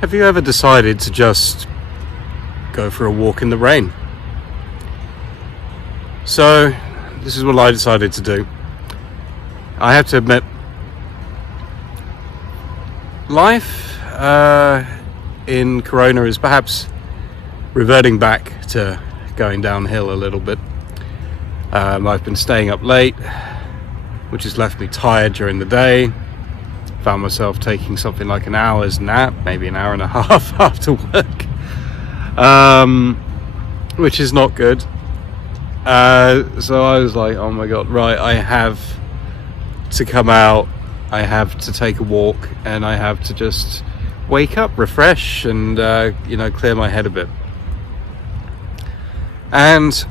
Have you ever decided to just go for a walk in the rain? So, this is what I decided to do. I have to admit, life in Corona is perhaps reverting back to going downhill a little bit. I've been staying up late, which has left me tired during the day. Found myself taking something like an hour's nap, maybe an hour and a half after work, which is not good. So I was like, oh my god, right, I have to come out, I have to take a walk, and I have to just wake up, refresh, and clear my head a bit. And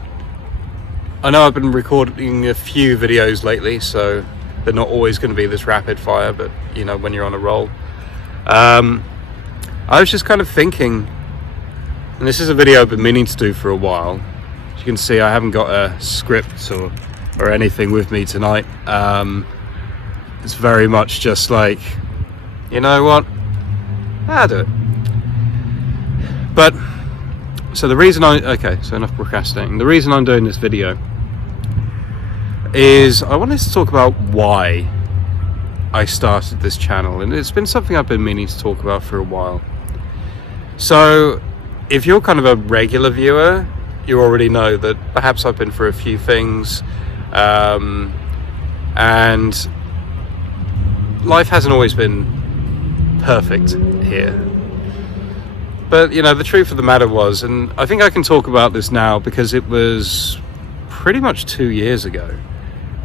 I know I've been recording a few videos lately, so they're not always going to be this rapid fire, but when you're on a roll. I was just kind of thinking, and this is a video I've been meaning to do for a while. As you can see, I haven't got a script or anything with me tonight. It's very much just like, you know what, I'll do it. But so so enough procrastinating. The reason I'm doing this video is I wanted to talk about why I started this channel, and it's been something I've been meaning to talk about for a while. So if you're kind of a regular viewer, you already know that perhaps I've been for a few things, and life hasn't always been perfect here. But the truth of the matter was, and I think I can talk about this now because it was pretty much 2 years ago.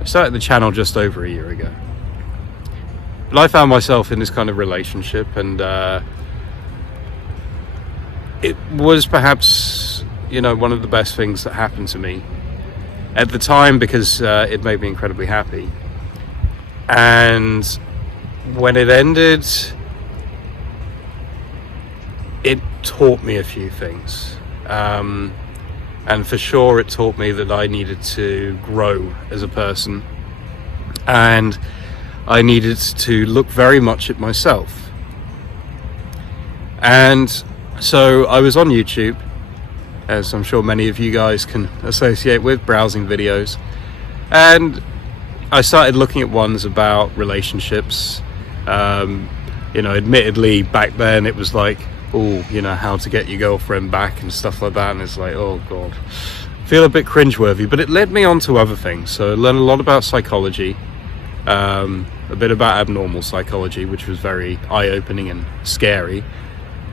I started the channel just over a year ago. But I found myself in this kind of relationship, and it was perhaps, one of the best things that happened to me at the time, because it made me incredibly happy. And when it ended, it taught me a few things. And for sure it taught me that I needed to grow as a person, and I needed to look very much at myself. And so I was on YouTube, as I'm sure many of you guys can associate with, browsing videos, and I started looking at ones about relationships. Admittedly back then it was like, how to get your girlfriend back and stuff like that, and it's like, oh god, feel a bit cringeworthy. But it led me on to other things. So I learned a lot about psychology, a bit about abnormal psychology, which was very eye-opening and scary,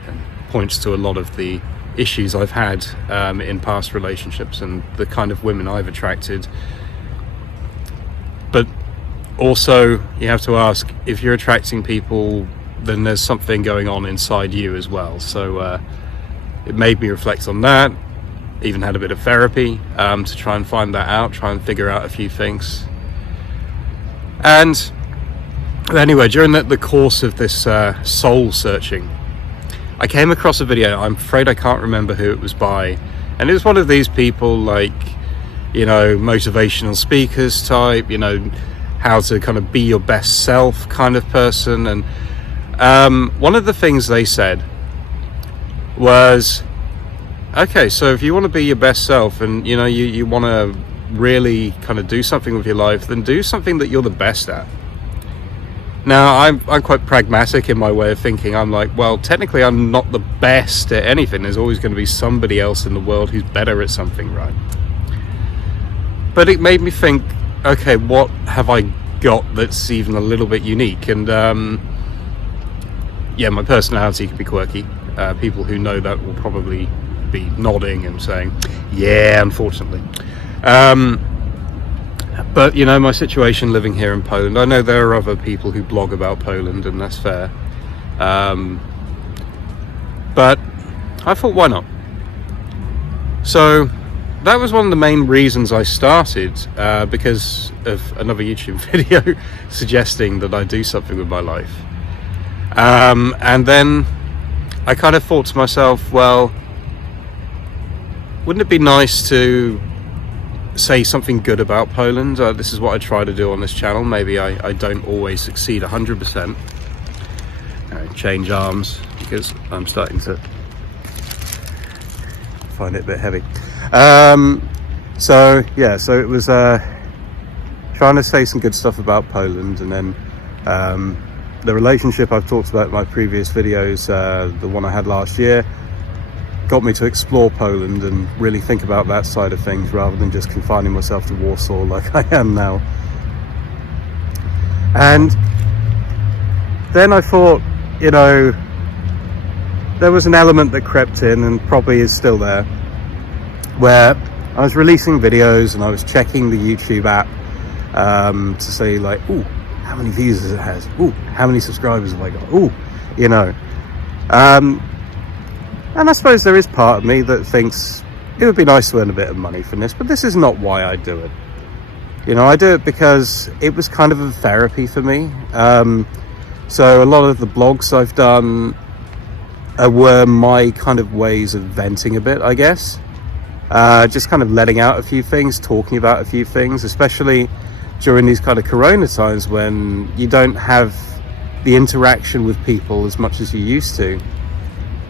and points to a lot of the issues I've had in past relationships and the kind of women I've attracted. But also you have to ask, if you're attracting people, then there's something going on inside you as well. So it made me reflect on that. Even had a bit of therapy to try and find that out, try and figure out a few things. And anyway, during the course of this soul searching, I came across a video. I'm afraid I can't remember who it was by, and it was one of these people, like, motivational speakers type, how to kind of be your best self kind of person. And one of the things they said was, okay, so if you want to be your best self, and you want to really kind of do something with your life, then do something that you're the best at. Now I'm quite pragmatic in my way of thinking. I'm like, well, technically I'm not the best at anything. There's always going to be somebody else in the world who's better at something, right? But it made me think, okay, what have I got that's even a little bit unique? And my personality can be quirky. People who know that will probably be nodding and saying, yeah, unfortunately. But my situation living here in Poland, I know there are other people who blog about Poland, and that's fair. But I thought, why not? So that was one of the main reasons I started, because of another YouTube video suggesting that I do something with my life. And then I kind of thought to myself, well, wouldn't it be nice to say something good about Poland? This is what I try to do on this channel. Maybe I don't always succeed 100%. Change arms, because I'm starting to find it a bit heavy. So yeah, so it was trying to say some good stuff about Poland, and then the relationship I've talked about in my previous videos, the one I had last year, got me to explore Poland and really think about that side of things rather than just confining myself to Warsaw like I am now. And then I thought, you know, there was an element that crept in, and probably is still there, where I was releasing videos and I was checking the YouTube app to say like, ooh, how many views does it has? Ooh, how many subscribers have I got? Ooh, you know. And I suppose there is part of me that thinks it would be nice to earn a bit of money from this, but this is not why I do it. You know, I do it because it was kind of a therapy for me. So a lot of the blogs I've done were my kind of ways of venting a bit, I guess. Just kind of letting out a few things, talking about a few things, especially during these kind of corona times when you don't have the interaction with people as much as you used to.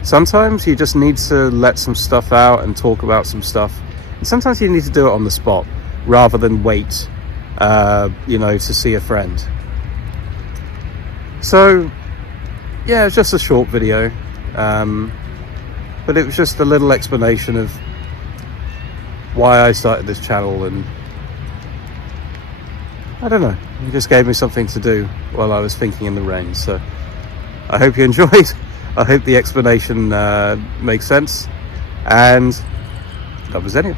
Sometimes you just need to let some stuff out and talk about some stuff, and sometimes you need to do it on the spot rather than wait, you know, to see a friend. So yeah, it's just a short video, but it was just a little explanation of why I started this channel, and I don't know, it just gave me something to do while I was thinking in the rain. So I hope you enjoyed. I hope the explanation makes sense, and that was it.